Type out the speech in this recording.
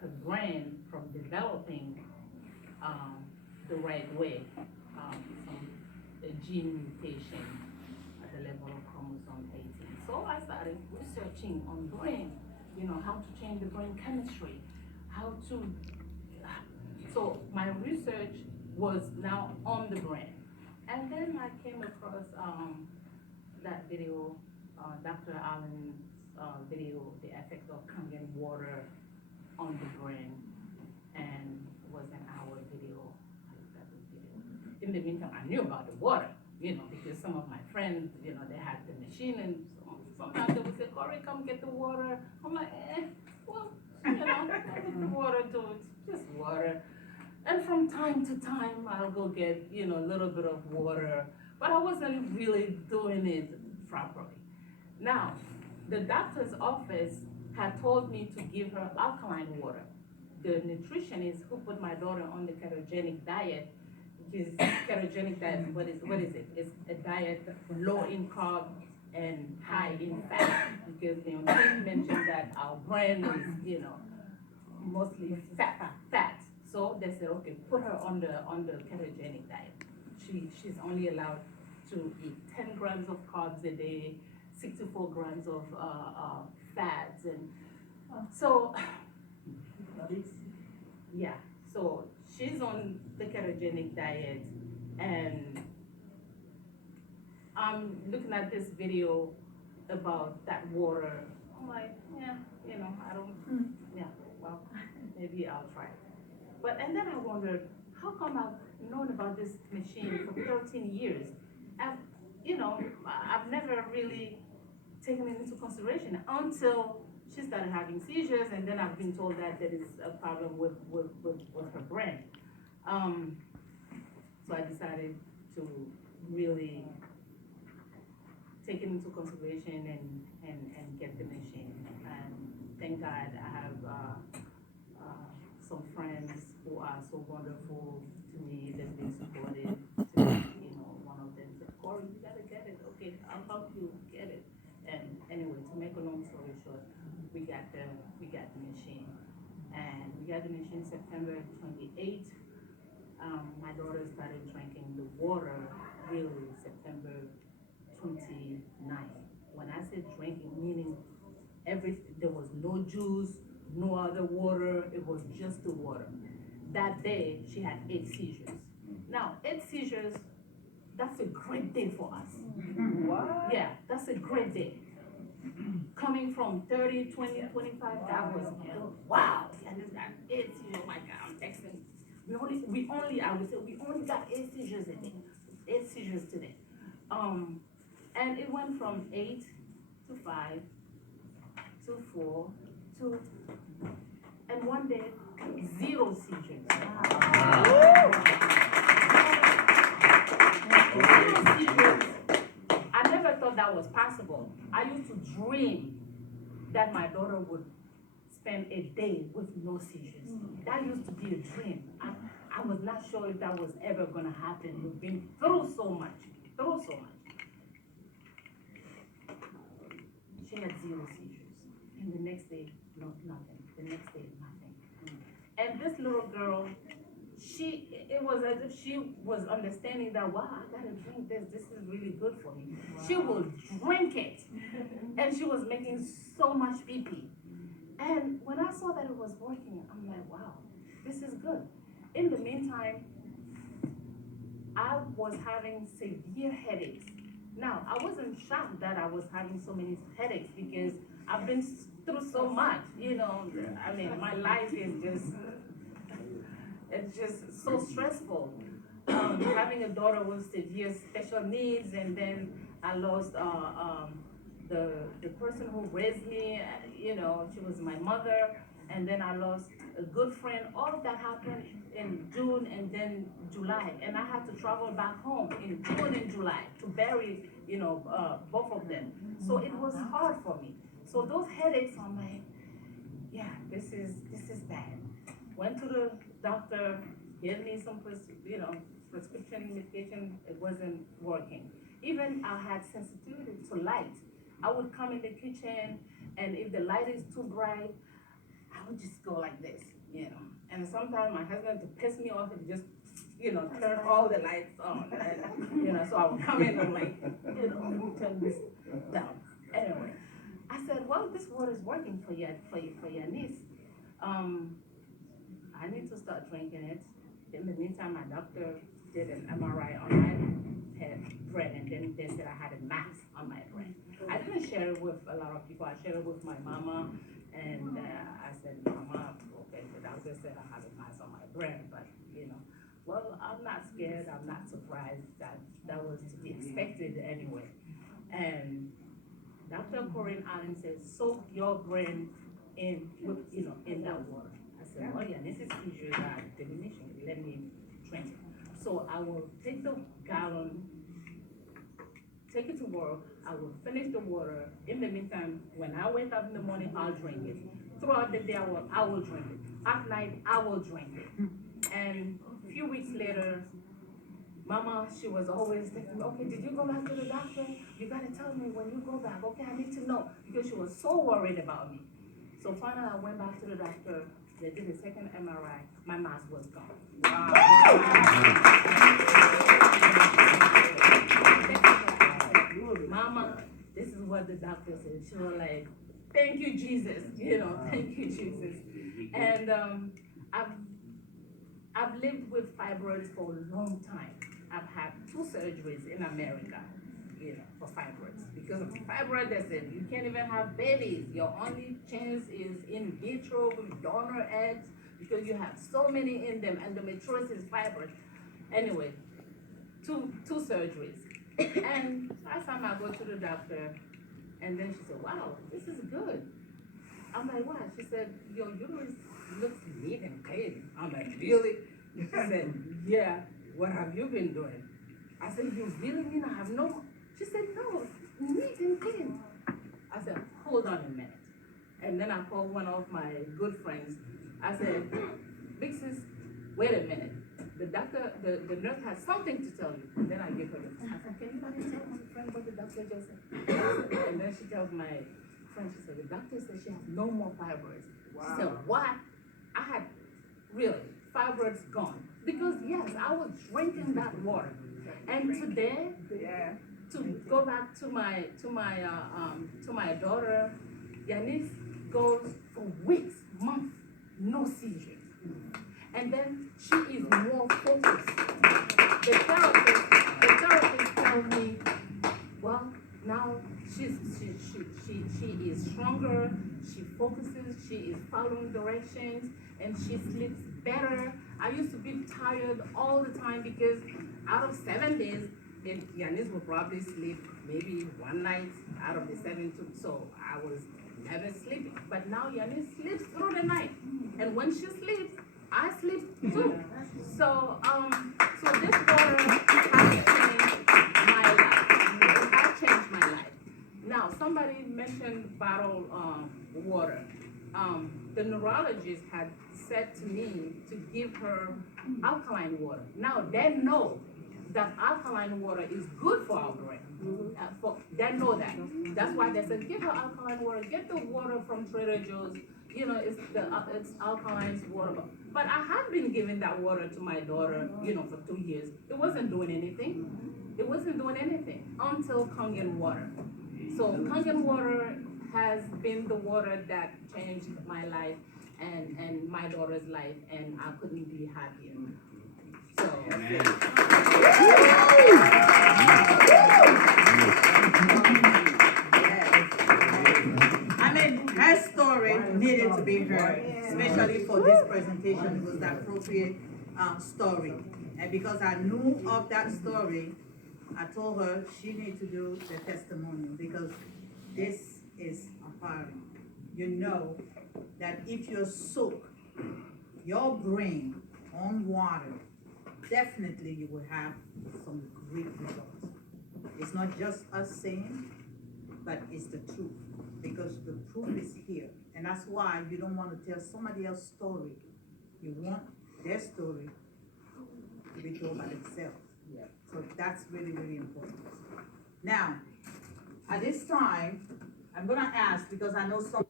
her brain from developing the right way, some a gene mutation at the level of chromosome 18. So I started researching on brain, how to change the brain chemistry, how to. So my research was now on the brain, and then I came across that video, Dr. Allen's video, the effect of Kangen water on the brain, and it was an hour video. I looked at the video. In the meantime, I knew about the water, because some of my friends, they had the machine, and sometimes they would say, Corey, come get the water. I'm like, well, I get the water too, it's just water. And from time to time, I'll go get, a little bit of water, but I wasn't really doing it properly. Now, the doctor's office had told me to give her alkaline water. The nutritionist who put my daughter on the ketogenic diet, because ketogenic diet, what is it? It's a diet low in carb and high in fat, because he mentioned that our brain is, mostly fat. So they said, okay, put her on the ketogenic diet. She's only allowed to eat 10 grams of carbs a day, 64 grams of fats, and so yeah. So she's on the ketogenic diet, and I'm looking at this video about that water. I'm like, yeah, I don't, yeah, well, maybe I'll try. And then I wondered, how come I've known about this machine for 13 years? I've never really taken it into consideration until she started having seizures, and then I've been told that there is a problem with her brain. So I decided to really take it into consideration and get the machine. And thank God I have some friends who are so wonderful to me. They've been supportive to me. One of them said, Corey, you gotta get it. Okay, I'll help you get it. And anyway, to make a long story short, we got the machine. And we got the machine September 28th. My daughter started drinking the water really September 29th. When I said drinking, meaning there was no juice, no other water, it was just the water. That day, she had 8 seizures. Now, 8 seizures, that's a great day for us. What? Yeah, that's a great day. Coming from 30, 20, 25, that was wow. And it's got 8 seizures. Oh my God, I'm texting. I would say, we only got 8 seizures a day. 8 seizures today. And it went from 8 to 5 to 4 to, and one day, 0 seizures. Wow. 0 seizures. I never thought that was possible. I used to dream that my daughter would spend a day with no seizures. That used to be a dream. I was not sure if that was ever going to happen. We've been through so much. She had 0 seizures. And the next day, nothing. The next day, nothing. And this little girl, it was as if she was understanding that, wow, I gotta drink this. This is really good for me. Wow. She would drink it. And she was making so much pee-pee. And when I saw that it was working, I'm like, wow, this is good. In the meantime, I was having severe headaches. Now, I wasn't shocked that I was having so many headaches because I've been through so much, I mean, my life is it's just so stressful. Having a daughter with severe special needs, and then I lost the person who raised me, she was my mother, and then I lost a good friend. All of that happened in June and then July, and I had to travel back home in June and July to bury, both of them. So it was hard for me. So those headaches, I'm like, yeah, this is bad. Went to the doctor, gave me some prescription medication. It wasn't working. Even I had sensitivity to light. I would come in the kitchen, and if the light is too bright, I would just go like this, you know. And sometimes my husband, to piss me off, would just, you know, turn all the lights on, and, you know, so I would come in and like, you know, turn this down. Anyway, I said, well, this water is working for your niece. I need to start drinking it. In the meantime, my doctor did an MRI on my head, brain, and then they said I had a mass on my brain. I didn't share it with a lot of people. I shared it with my mama, and I said, Mama, okay, the doctor said I have a mass on my brain, but you know, well, I'm not scared. I'm not surprised. That was to be expected anyway. And Dr. Corinne Allen says, soak your brain in, you know, in that water. I said, well, yeah, this is seizures are diminishing. Let me drink it. So I will take the gallon, take it to work. I will finish the water. In the meantime, when I wake up in the morning, I'll drink it. Throughout the day, I will drink it. At night, I will drink it. And a few weeks later, Mama, she was always thinking, okay, did you go back to the doctor? You gotta tell me when you go back. Okay, I need to know, because she was so worried about me. So finally, I went back to the doctor. They did a second MRI. My mass was gone. Wow. Mama, this is what the doctor said. She was like, thank you, Jesus. You know, thank you, Jesus. And I've lived with fibroids for a long time. I've had 2 surgeries in America, you know, for fibroids. Because of fibroid, they said you can't even have babies. Your only chance is in vitro with donor eggs, because you have so many in them, and the maturity is fibroid. Anyway, two surgeries. And last time I go to the doctor, and then she said, wow, this is good. I'm like, what? She said, your uterus looks neat and clean. I'm like, really? She said, yeah, what have you been doing? I said, you really mean I have no? She said, no, neat and clean. I said, hold on a minute. And then I called one of my good friends. I said, big sis, wait a minute. The doctor, the nurse has something to tell you. And then I give her the phone. I said, can you let me tell my friend what the doctor just said? And then she tells my friend, she said, the doctor said she has no more fibroids. Wow. She said, what? I had, really, fibroids gone. Because yes, I was drinking that water. And today, to go back to my daughter, Yanis goes for weeks, months, no seizures. And then she is more focused. The therapist told me, well, now she is stronger, she focuses, she is following directions, and she sleeps better. I used to be tired all the time, because out of 7 days, Yanis would probably sleep maybe one night out of the 7, so I was never sleeping. But now Yanis sleeps through the night, and when she sleeps, I sleep too. So this water has changed my life. It has changed my life. Now, somebody mentioned bottled water. The neurologist had said to me to give her alkaline water. Now, they know that alkaline water is good for our brain. They know that. That's why they said, give her alkaline water. Get the water from Trader Joe's. You know, it's alkaline water. But I have been giving that water to my daughter, you know, for 2 years. It wasn't doing anything. It wasn't doing anything until Kangen water. So Kangen water has been the water that changed my life and my daughter's life, and I couldn't be happier. So. I mean, her story needed to be heard, especially for this presentation. It was the appropriate story. And because I knew of that story, I told her she needed to do the testimonial, because this is empowering. You know that if you soak your brain on water, definitely you will have some great results. It's not just us saying, but it's the truth, because the proof is here. And that's why you don't want to tell somebody else's story. You want their story to be told by themselves. Yeah. So that's really, really important. Now, at this time, I'm gonna ask, because I know some